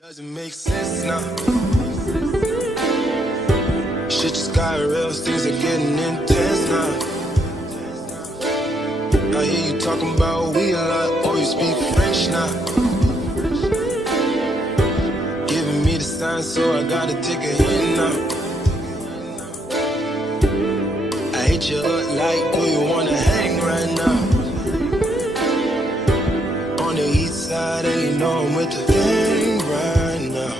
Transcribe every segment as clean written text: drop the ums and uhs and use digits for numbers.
Doesn't make sense now. Shit just got real, things are getting intense now. I hear you talking about we a lot, or you speak French now. Giving me the sign, so I gotta take a hint now. I hit you up like, do you wanna hang right now? On the east side, and you know I'm with the thing right now.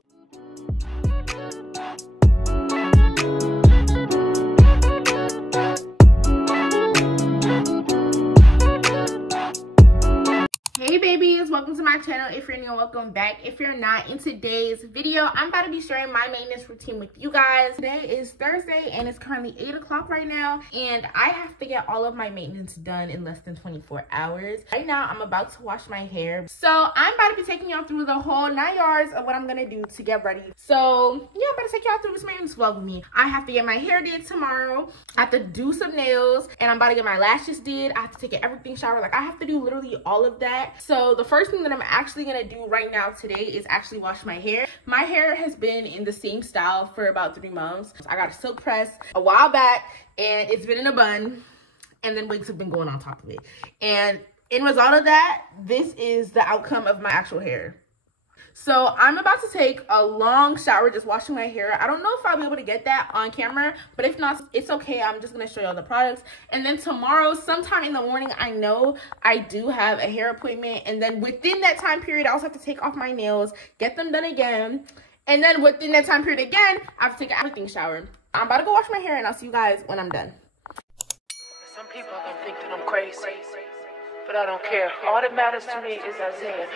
Hey babies, welcome to my channel. If you're new, welcome back. If you're not, in today's video I'm about to be sharing my maintenance routine with you guys. Today is Thursday and it's currently 8 o'clock right now, and I have to get all of my maintenance done in less than 24 hours. Right now I'm about to wash my hair, so I'm about to be taking y'all through the whole 9 yards of what I'm gonna do to get ready. So yeah, I'm about to take y'all through this maintenance vlog with me. I have to get my hair did tomorrow, I have to do some nails, and I'm about to get my lashes did. I have to take everything shower. Like, I have to do literally all of that. So the first thing that I'm actually gonna do right now today is actually wash my hair. My hair has been in the same style for about 3 months. I got a silk press a while back and it's been in a bun, and then wigs have been going on top of it. And in result of that, this is the outcome of my actual hair. So I'm about to take a long shower just washing my hair. I don't know if I'll be able to get that on camera, but if not, it's okay. I'm just going to show y'all the products. And then tomorrow, sometime in the morning, I know I do have a hair appointment. And then within that time period, I also have to take off my nails, get them done again. And then within that time period again, I have to take everything shower. I'm about to go wash my hair and I'll see you guys when I'm done. Some people are gonna think that I'm crazy, but I don't care. All that matters to me is Isaiah.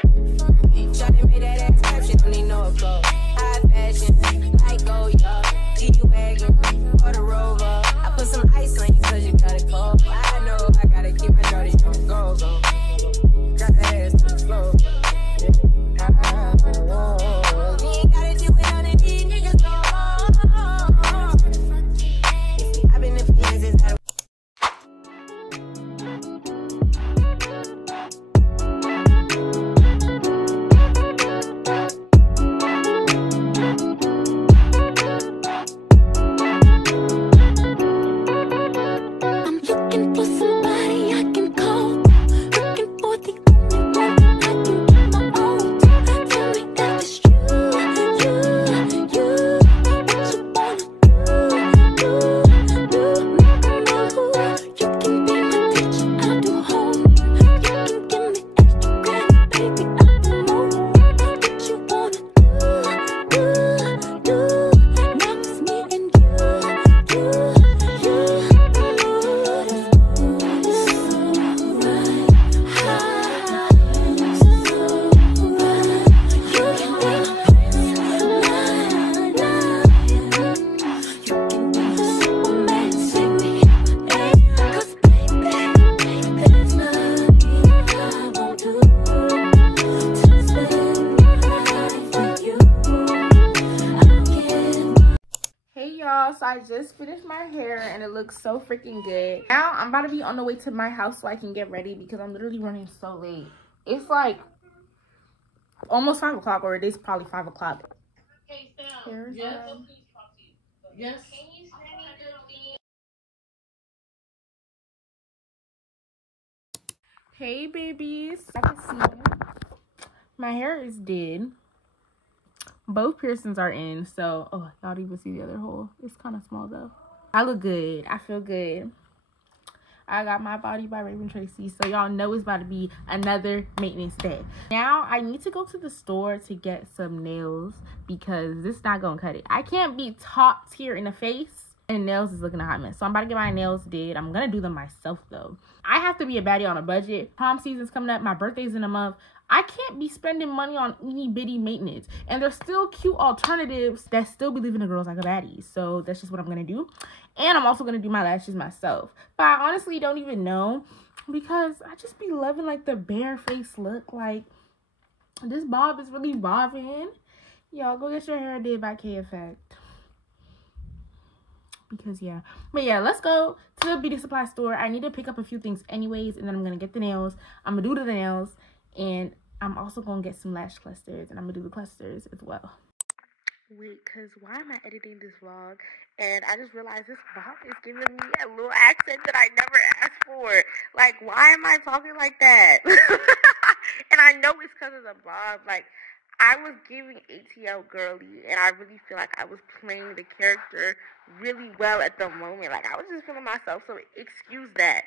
Shawty made that ass clap, she don't need no applause. High fashion, like Goya, G-Wagon, or the Rover. I put some ice on you cause you got it cold. I know I gotta keep my dirty on go. Got the ass to the floor. You ain't gotta do it on the D, niggas go. I've been in feelings that so I just finished my hair and it looks so freaking good. Now I'm about to be on the way to my house so I can get ready because I'm literally running so late. It's like almost 5 o'clock, or it is probably 5 o'clock. Hey Sam, yes. Can you send me the Hey babies, I can see my hair is did. Both piercings are in, so oh, y'all didn't even see the other hole. It's kind of small though. I look good. I feel good. I got my body by Raven Tracy, so y'all know it's about to be another maintenance day. Now I need to go to the store to get some nails because this is not gonna cut it. I can't be top tier in the face and nails is looking a hot mess. So I'm about to get my nails did. I'm gonna do them myself though. I have to be a baddie on a budget. Prom season's coming up. My birthday's in a month. I can't be spending money on itty bitty maintenance. And there's still cute alternatives that still be leaving the girls like a baddie. So that's just what I'm gonna do. And I'm also gonna do my lashes myself. But I honestly don't even know because I just be loving like the bare face look. Like, this bob is really bobbing. Y'all go get your hair did by K Effect. Because yeah, but yeah, let's go to the beauty supply store. I need to pick up a few things anyways, and then I'm gonna get the nails. I'm gonna do the nails, and I'm also gonna get some lash clusters, and I'm gonna do the clusters as well. Wait, cause why am I editing this vlog? And I just realized this bob is giving me a little accent that I never asked for. Like, why am I talking like that? And I know it's because of the bob. Like, I was giving ATL girly, and I really feel like I was playing the character really well at the moment. Like, I was just feeling myself, so excuse that.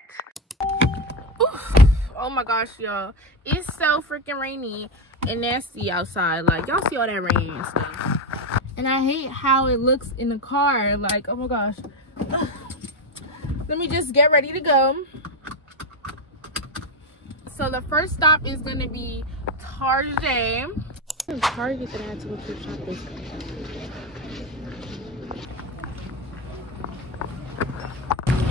Oof. Oh my gosh, y'all. It's so freaking rainy and nasty outside. Like, y'all see all that rain and stuff. And I hate how it looks in the car. Like, oh my gosh. Let me just get ready to go. So the first stop is going to be Target. Target that I had to go to shop this.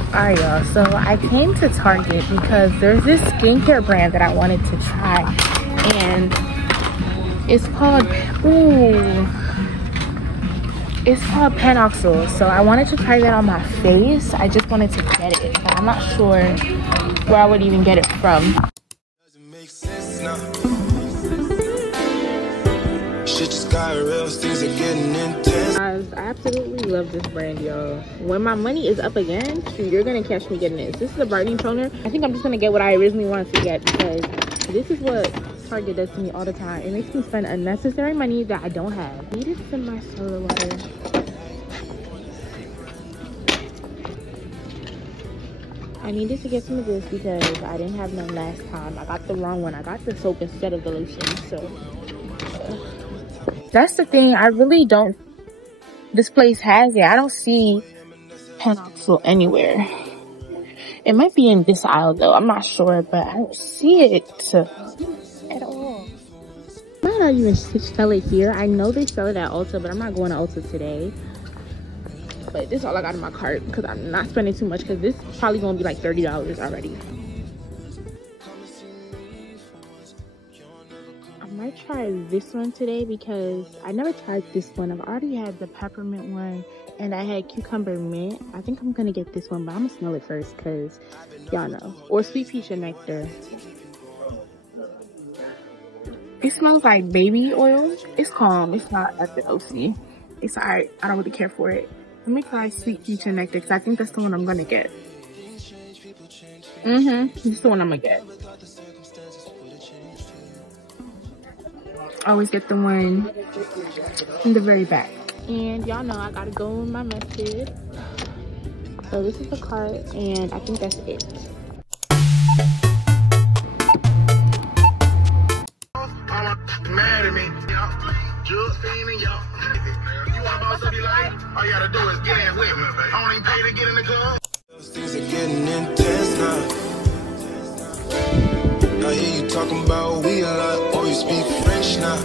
Alright, y'all. So I came to Target because there's this skincare brand that I wanted to try. And it's called... It's called Promposals, so I wanted to try that on my face. I just wanted to get it, but I'm not sure where I would even get it from. Doesn't make sense now. Shit just got real, things are getting intense. Guys, I absolutely love this brand, y'all. When my money is up again, you're gonna catch me getting this. This is a brightening toner. I think I'm just gonna get what I originally wanted to get because this is what Target does to me all the time. It makes me spend unnecessary money that I don't have. I needed some of my soda water. I needed to get some of this because I didn't have none last time. I got the wrong one. I got the soap instead of the lotion. So that's the thing. I really don't. This place has it. I don't see Promposals anywhere. It might be in this aisle though. I'm not sure, but I don't see it at all. Might not even sell it here. I know they sell it at Ulta, but I'm not going to Ulta today. But this is all I got in my cart because I'm not spending too much because this is probably going to be like $30 already. I might try this one today because I never tried this one. I've already had the peppermint one and I had cucumber mint. I think I'm going to get this one, but I'm going to smell it first because y'all know. Or sweet peach and nectar. It smells like baby oil. It's calm. It's not at the OC. It's alright. I don't really care for it. Let me try sweet peach and nectar because I think that's the one I'm gonna get. This is the one I'm gonna get. I always get the one in the very back. And y'all know I gotta go in my message. So this is the cart, and I think that's it. Mad at me, just feeling y'all. You want boss to be like, all you gotta do is get in with me. I don't even pay to get in the club. Things are getting intense now. I hear you talking about we a lot, or you speak French now.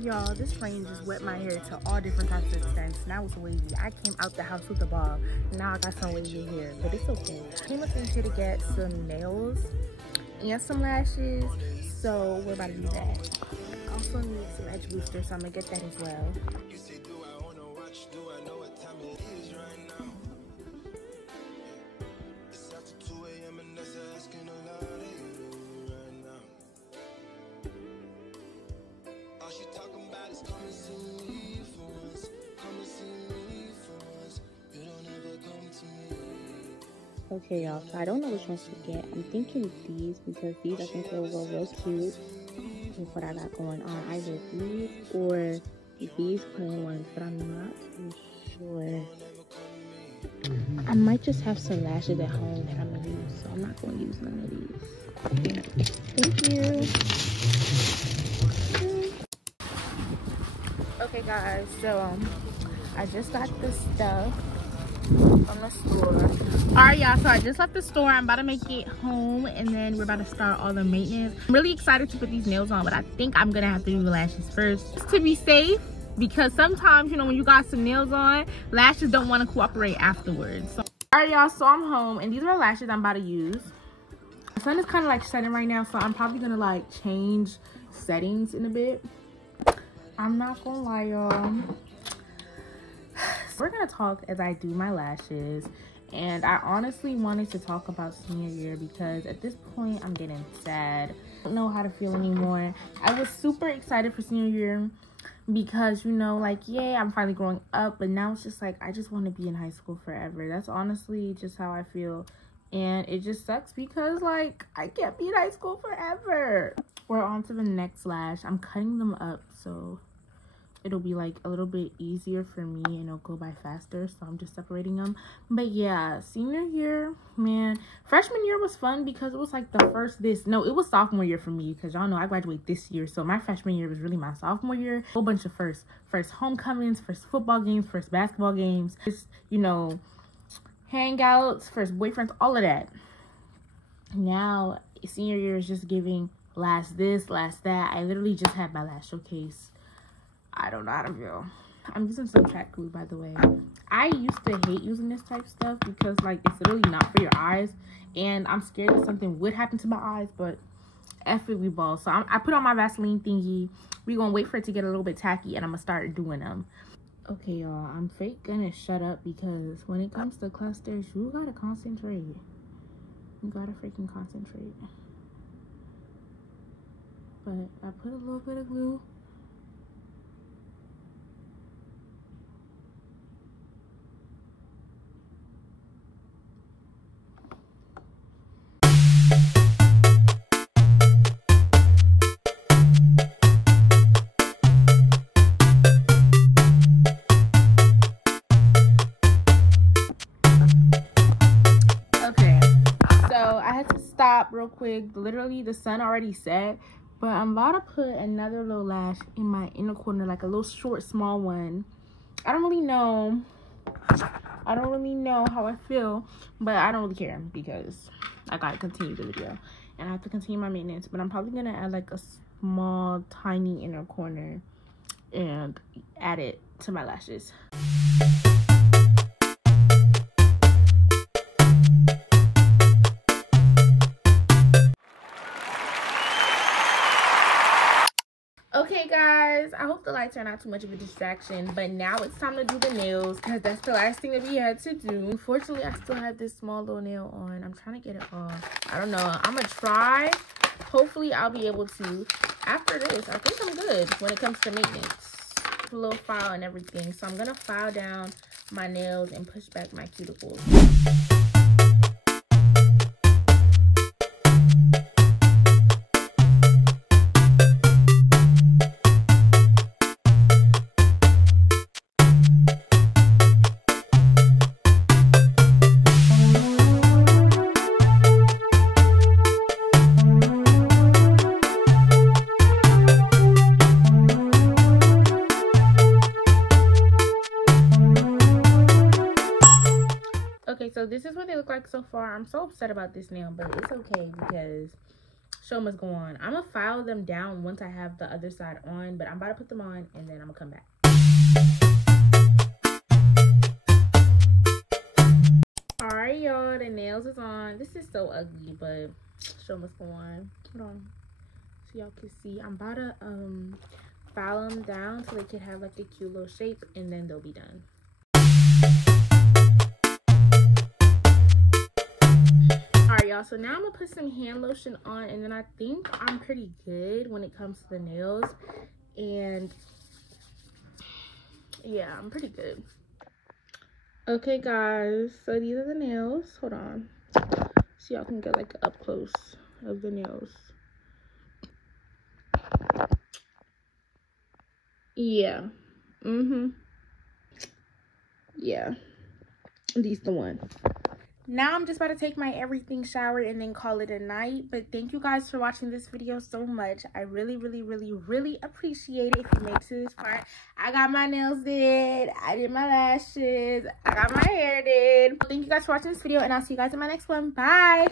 Y'all, this rain just wet my hair to all different types of extents. Now it's wavy. I came out the house with a bob. Now I got some wavy hair, but it's okay. I came up in here to get some nails and some lashes, so we're about to do that. I also need some edge booster, so I'm gonna get that as well. You say, do I wanna watch? Do I know what time it is right now? It's after 2 a.m. and that's asking a lot of you right now. All she talking about is come and see me for once. Come and see me for once. You don't ever come to me. Okay, y'all, so I don't know which ones to get. I'm thinking these because these I think will go real cute with what I got going on. Either these or these plain ones, but I'm not too sure. I might just have some lashes at home that I'm gonna use, so I'm not gonna use none of these. Thank you. Okay, guys, so I just got this stuff from the store. All right, y'all, so I just left the store. I'm about to make it home and then we're about to start all the maintenance. I'm really excited to put these nails on, but I think I'm gonna have to do the lashes first just to be safe, because sometimes, you know, when you got some nails on, lashes don't want to cooperate afterwards. So, all right, y'all, so I'm home and these are the lashes I'm about to use. The sun is kind of like setting right now, so I'm probably gonna like change settings in a bit. I'm not gonna lie, y'all. We're gonna talk as I do my lashes And I honestly wanted to talk about senior year because at this point I'm getting sad. I don't know how to feel anymore. I was super excited for senior year because, you know, like, yay, I'm finally growing up, but now it's just like I just want to be in high school forever. That's honestly just how I feel. And it just sucks because, like, I can't be in high school forever. We're on to the next lash. I'm cutting them up so it'll be like a little bit easier for me and it'll go by faster, so I'm just separating them. But yeah, senior year, man, freshman year was fun because it was like the first it was sophomore year for me because y'all know I graduate this year, so my freshman year was really my sophomore year. A whole bunch of first homecomings, first football games, first basketball games, just, you know, hangouts, first boyfriends, all of that. Now senior year is just giving last this, last that. I literally just had my last showcase. I don't know how to feel. I'm using some track glue, by the way. I used to hate using this type of stuff because, like, it's literally not for your eyes, and I'm scared that something would happen to my eyes, but F it, we ball. So I put on my Vaseline thingy. We're gonna wait for it to get a little bit tacky, and I'm gonna start doing them. Okay, y'all, I'm fake gonna shut up because when it comes to clusters, you gotta concentrate. You gotta freaking concentrate. But I put a little bit of glue. Real quick, literally the sun already set, but I'm about to put another little lash in my inner corner, like a little short small one. I don't really know how I feel, but I don't really care because I gotta continue the video and I have to continue my maintenance. But I'm probably gonna add like a small tiny inner corner and add it to my lashes. Okay guys, I hope the lights are not too much of a distraction, but now it's time to do the nails because that's the last thing that we had to do. Unfortunately, I still have this small little nail on. I'm trying to get it off. I don't know. I'm gonna try. Hopefully I'll be able to. After this, I think I'm good when it comes to maintenance. A little file and everything. So I'm gonna file down my nails and push back my cuticles. Okay, so this is what they look like so far. I'm so upset about this nail, but it's okay because show must go on. I'm gonna file them down once I have the other side on, but I'm about to put them on and then I'm gonna come back. Alright y'all, the nails is on. This is so ugly, but show must go on. Hold on so y'all can see. I'm about to file them down so they can have like a cute little shape and then they'll be done. Alright y'all, so now I'm gonna put some hand lotion on and then I think I'm pretty good when it comes to the nails. And yeah, I'm pretty good. Okay guys, so these are the nails. Hold on so y'all can get like up close of the nails. Yeah. Yeah, these the one. Now I'm just about to take my everything shower and then call it a night. But thank you guys for watching this video so much. I really appreciate it if you made it to this part. I got my nails did, I did my lashes, I got my hair did. Thank you guys for watching this video and I'll see you guys in my next one. Bye.